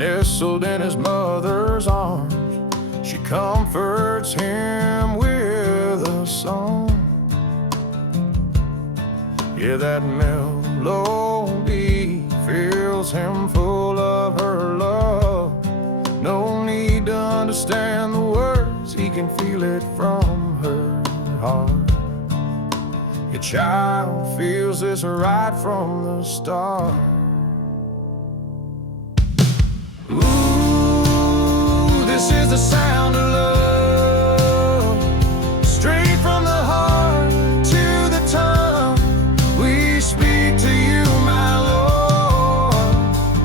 Nestled in his mother's arms, she comforts him with a song. Yeah, that melody fills him full of her love. No need to understand the words, he can feel it from her heart. Your child feels this right from the start. Ooh, this is the sound of love, straight from the heart to the tongue. We speak to you, my Lord,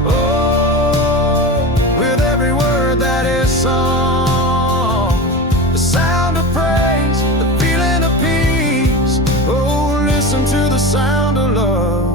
oh, with every word that is sung. The sound of praise, the feeling of peace. Oh, listen to the sound of love.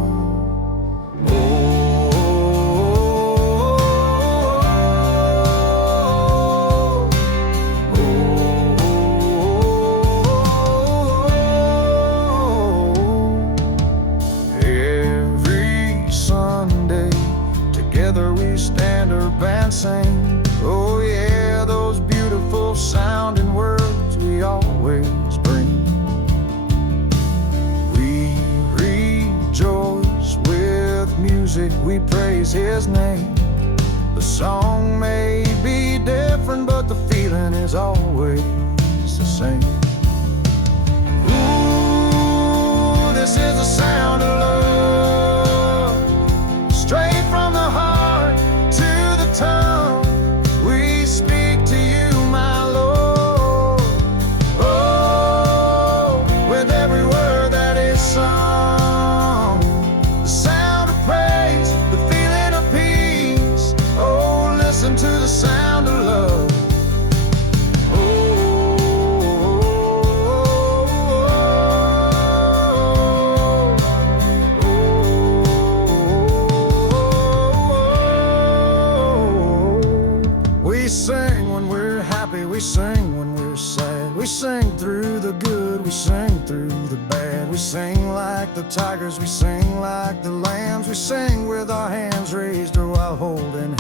Together we stand our band sing. Oh yeah, those beautiful sounding words we always bring. We rejoice with music, we praise his name. The song may be different, but the feeling is always the same. Ooh, this is the sound of love, straight from the heart to the tongue. We speak to you, my Lord, oh, with every word that is sung. The sound of praise, the feeling of peace. Oh, listen to the sound of love. We sing when we're happy, we sing when we're sad. We sing through the good, we sing through the bad. We sing like the tigers, we sing like the lambs. We sing with our hands raised or while holding